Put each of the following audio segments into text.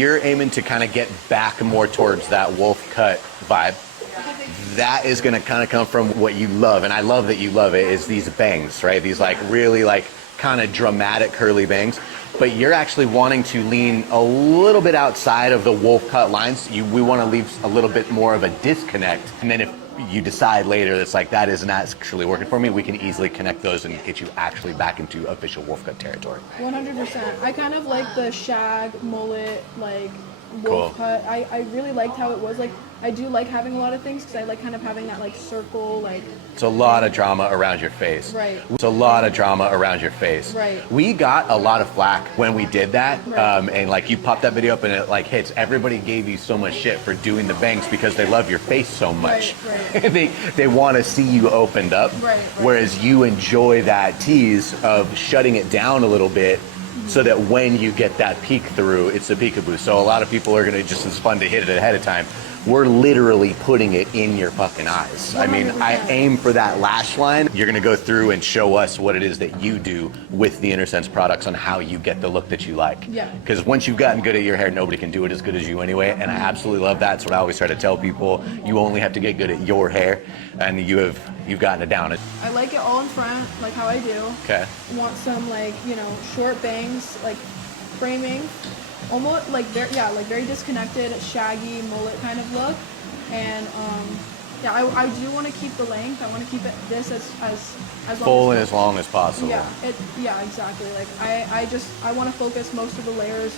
you're aiming to kind of get back more towards that wolf cut vibe, that is going to kind of come from what you love, and I love that you love it, is these bangs, right? These like really like kind of dramatic curly bangs. But you're actually wanting to lean a little bit outside of the wolf cut lines. We want to leave a little bit more of a disconnect. And then if you decide later that's like, that isn't actually working for me, we can easily connect those and get you actually back into official wolf cut territory. 100%. I kind of like the shag mullet, like Cool. wolf cut. I really liked how it was. Like, I do like having a lot of things because I like kind of having that like circle, like. It's a lot of drama around your face. Right. It's a lot of drama around your face. Right. We got a lot of flack when we did that. Right. And like you popped that video up and it like hits. Everybody gave you so much shit for doing the bangs because they love your face so much. Right. they want to see you opened up. Right. Whereas you enjoy that tease of shutting it down a little bit so that when you get that peek through, it's a peekaboo. So a lot of people are going to just, it's fun to hit it ahead of time. We're literally putting it in your fucking eyes. 100%. I mean, I aim for that lash line. You're gonna go through and show us what it is that you do with the InnerSense products on how you get the look that you like. Yeah. Because once you've gotten good at your hair, nobody can do it as good as you anyway. And I absolutely love that. That's what I always try to tell people. You only have to get good at your hair, and you've gotten it down. I like it all in front, like how I do. Okay. Want some like, you know, short bangs, like framing. Almost like very disconnected, shaggy mullet kind of look, and yeah, I do want to keep the length. I want to keep it as long Full and as long as possible. Yeah, exactly. Like I want to focus most of the layers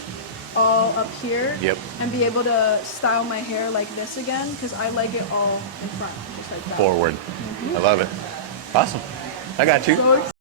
all up here. Yep. And be able to style my hair like this again because I like it all in front, just like that. Forward. I love it. Awesome. I got you. So excited.